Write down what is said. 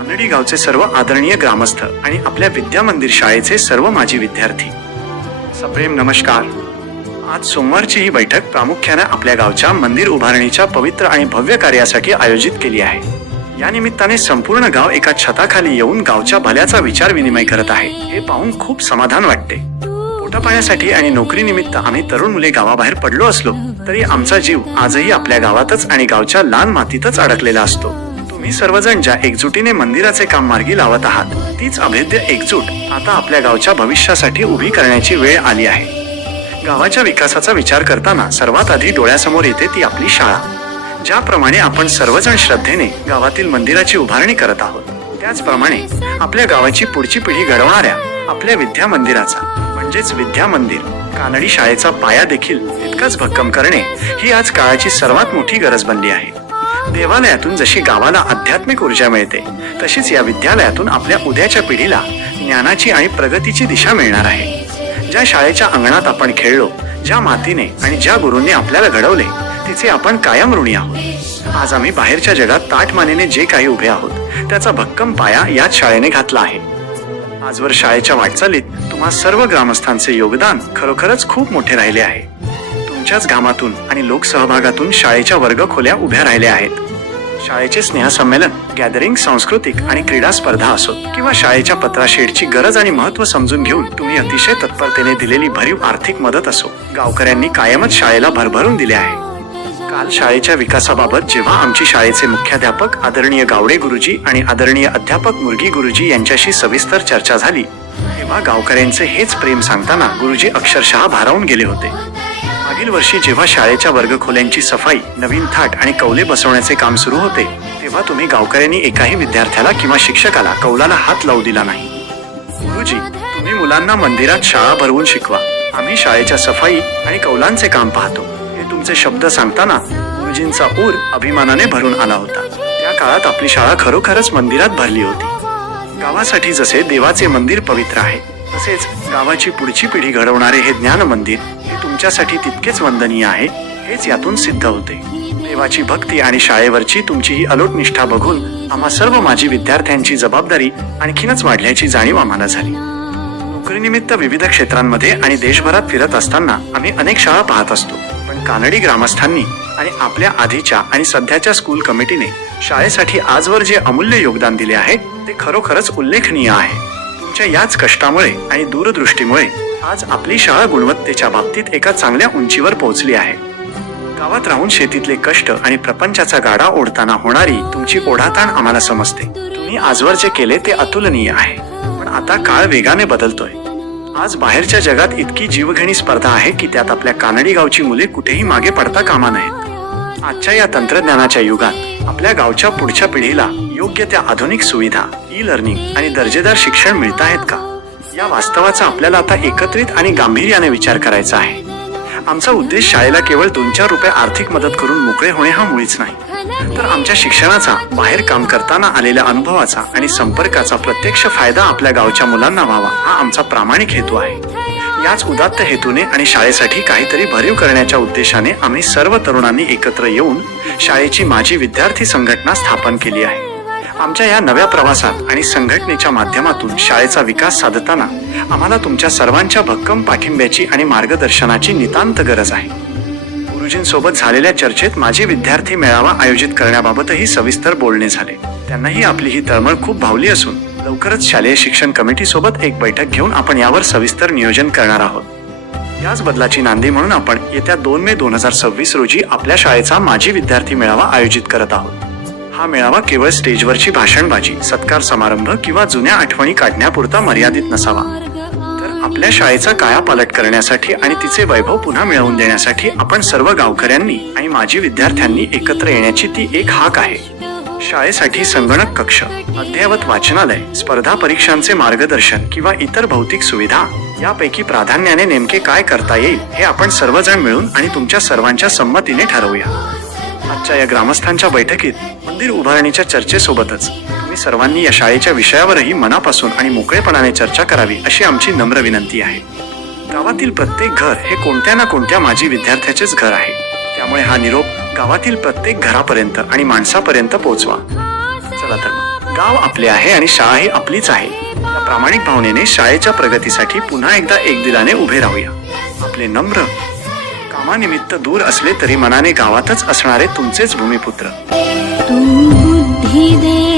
कानडी गावचे सर्व आदरणीय ग्रामस्थ आणि आपल्या विद्या मंदिर शाळेचे सर्व माजी विद्यार्थी, सप्रेम नमस्कार। आज सोमवारची ही बैठक प्रामुख्याने आपल्या गावच्या मंदिर उभारणीच्या पवित्र आणि भव्य कार्यासाठी आयोजित केली आहे। या निमित्ताने संपूर्ण गाव एका छताखाली येऊन गावच्या भल्याचा विचार विनिमय करत आहे। हे पाहून खूप समाधान वाटते। पोटापाण्यासाठी आणि नोकरीनिमित्त आम्ही तरुण मुले गावाबाहेर पडलो असलो तरी आमचा जीव आजही आपल्या गावातच आणि गावच्या लहान मातीतच अडकलेला असतो। तुम्ही सर्वजण ज्या एकजुटीने मंदिराचे काम मार्गी लावत आहात, तीच अभेद्य एकजूट आता आपल्या गावच्या भविष्यासाठी उभी करण्याची वेळ आली आहे। गावाच्या विकासाचा विचार करताना सर्वात आधी डोळ्यासमोर येते ती आपली शाळा। ज्याप्रमाणे आपण सर्वजण श्रद्धेने गावातील मंदिराची उभारणी करत आहोत, त्याचप्रमाणे आपल्या गावाची पुढची पिढी घडवणाऱ्या आपल्या विद्या मंदिराचा म्हणजेच विद्या मंदिर कानडी शाळेचा पाया देखील तितकाच भक्कम करणे ही आज काळाची सर्वात मोठी गरज बनली आहे। देवालयातून जशी गावाला आध्यात्मिक ऊर्जा मिळते, तशीच या विद्यालयातून आपल्या उद्याच्या पिढीला ज्ञानाची आणि प्रगतीची दिशा मिळणार आहे। ज्या शाळेच्या अंगणात आपण खेळलो, ज्या मातीने आणि ज्या गुरूंनी आपल्याला घडवले, तिचे आपण कायम ऋणी आहोत। आज आम्ही बाहेरच्या जगात ताठमानेने जे काही उभे आहोत, त्याचा भक्कम पाया याच शाळेने घातला आहे। आजवर शाळेच्या वाटचालीत तुम्हा सर्व ग्रामस्थांचे योगदान खरोखरच खूप मोठे राहिले आहे। तुमच्याच घामातून आणि लोकसहभागातून शाळेच्या वर्गखोल्या उभ्या राहिल्या आहेत। शाळेचे स्नेहसंमेलन, गॅदरिंग, सांस्कृतिक आणि क्रीडा स्पर्धा असोत किंवा शाळेच्या पत्राशेडची गरज आणि महत्त्व समजून घेऊन तुम्ही अतिशय तत्परतेने दिलेली भरीव आर्थिक मदत असो, गावकऱ्यांनी कायमच शाळेला भरभरून दिले आहे। काल शाळेच्या विकासाबाबत जेव्हा आमची शाळेचे मुख्याध्यापक आदरणीय गावडे गुरुजी आणि आदरणीय अध्यापक मुरगी गुरुजी यांच्याशी सविस्तर चर्चा झाली, तेव्हा गावकऱ्यांचे हेच प्रेम सांगताना गुरुजी अक्षरशः भारावून गेले होते। मागील वर्षी जेव्हा शाळेच्या वर्गखोल्यांची सफाई, नवीन थाट आणि कौले बसवण्याचे काम सुरू होते, तेव्हा तुम्ही गावकऱ्यांनी एकाही विद्यार्थ्याला किंवा शिक्षकाला कौलाला हात लावू दिला नाही। गुरुजी, तुम्ही मुलांना मंदिरात शाळा भरवून शिकवा, आम्ही शाळेच्या सफाई आणि कौलांचे काम पाहतो, हे तुमचे शब्द सांगताना गुरुजींचा ऊर अभिमानाने भरून आला होता। त्या काळात आपली शाळा खरोखरच मंदिरात भरली होती। गावासाठी जसे देवाचे मंदिर पवित्र आहे, तसेच गावाची पुढची पिढी घडवणारे हे ज्ञान मंदिर हे तुमच्यासाठी तितकेच वंदनीय आहे, हेच यातून सिद्ध होते। देवाची भक्ती आणि शाळेवरची तुमची ही अलोट निष्ठा बघून आम्हा सर्व माजी विद्यार्थ्यांची जबाबदारी आणखीनच वाढल्याची जाणीव आम्हाला झाली। नोकरीनिमित्त विविध क्षेत्रांमध्ये आणि देशभरात फिरत असताना आम्ही अनेक शाळा पाहत असतो, पण कानडी ग्रामस्थांनी आणि आपल्या आधीच्या आणि सध्याच्या स्कूल कमिटीने शाळेसाठी आजवर जे अमूल्य योगदान दिले आहे, ते खरोखरच उल्लेखनीय आहे। तुमच्या याच कष्टामुळे आणि दूरदृष्टीमुळे आज आपली शाळा गुणवत्तेच्या बाबतीत एका चांगल्या उंचीवर पोहोचली आहे। गावात राहून शेतीतले कष्ट आणि प्रपंचाचा गाडा ओढताना होणारी तुमची ओढाताण आम्हाला समजते। तुम्ही आजवर जे केले ते अतुलनीय आहे, पण आता काळ वेगाने बदलतोय। आज बाहेरच्या जगात इतकी जीवघेणी स्पर्धा आहे की त्यात आपल्या कानडी गावची मुले कुठेही मागे पडता कामा नयेत। आजच्या या तंत्रज्ञानाच्या युगात आपल्या गावच्या पुढच्या पिढीला योग्य त्या आधुनिक सुविधा, ई लर्निंग आणि दर्जेदार शिक्षण मिळत आहेत का, या वास्तवाचा आपल्याला आता एकत्रित आणि गांभीर्याने विचार करायचा आहे। आमचा उद्देश शाळेला केवळ 2-4 रुपये आर्थिक मदत करून मोकळे होणे हा मुळीच नाही, तर आमच्या शिक्षणाचा, बाहेर काम करताना आलेल्या अनुभवाचा आणि संपर्काचा प्रत्यक्ष फायदा आपल्या गावच्या मुलांना व्हावा, हा आमचा प्रामाणिक हेतू आहे। याच उदात्त हेतूने आणि शाळेसाठी काहीतरी भरीव करण्याच्या उद्देशाने आम्ही सर्व तरुणांनी एकत्र येऊन शाळेची माजी विद्यार्थी संघटना स्थापन केली आहे। आमच्या या नव्या प्रवासात आणि संघटनेच्या माध्यमातून शाळेचा विकास साधताना आम्हाला तुमच्या सर्वांच्या भक्कम पाठिंब्याची आणि मार्गदर्शनाची नितांत गरज आहे। गुरुजींसोबत झालेल्या चर्चेत माजी विद्यार्थी मेळावा आयोजित करण्याबाबतही सविस्तर बोलणे झाले। त्यांनाही आपली ही तळमळ खूप भावली असून लवकरच शालेय शिक्षण कमिटी सोबत एक बैठक घेऊन आपण यावर सविस्तर नियोजन करणार आहोत। याच बदलाची नांदी म्हणून आपण येत्या 2 मे 2026 रोजी आपल्या शाळेचा माजी विद्यार्थी मेळावा आयोजित करत आहोत। हा मेळावा केवळ स्टेजवरची भाषणबाजी, सत्कार समारंभ किंवा जुन्या आठवणी काढण्यापुरता मर्यादित नसावा, तर आपल्या शाळेचा कायापालट करण्यासाठी आणि तिचे वैभव पुन्हा मिळवून देण्यासाठी आपण सर्व गावकऱ्यांनी आणि माजी विद्यार्थ्यांनी एकत्र येण्याची ती एक हाक आहे। शाळेसाठी संगणक कक्ष, अद्ययावत वाचनालय, स्पर्धा परीक्षांचे मार्गदर्शन किंवा इतर भौतिक सुविधा यापैकी प्राधान्याने नेमके काय करता येईल हे आपण सर्वजण मिळून आणि तुमच्या सर्वांच्या संमतीने ठरवूया। आजच्या या ग्रामस्थांच्या बैठकीत मंदिर उभारणीच्या चर्चेसोबतच तुम्ही सर्वांनी या शाळेच्या विषयावरही मनापासून आणि मोकळेपणाने चर्चा करावी अशी आमची नम्र विनंती आहे। गावातील प्रत्येक घर हे कोणत्या ना कोणत्या माजी विद्यार्थ्याचेच घर आहे, त्यामुळे हा निरोप गावातील प्रत्येक घरापर्यंत आणि माणसापर्यंत पोहोचवा। चला तर गाव आपले आहे आणि शाळा ही आपलीच आहे. या प्रामाणिक भावनेने शाळेच्या प्रगतीसाठी पुन्हा एकदा एकदिलाने उभे राहूया. आपले नम्र, कामानिमित्त दूर असले तरी मनाने गावातच असणारे तुमचेच भूमिपुत्र. तू बुद्धी दे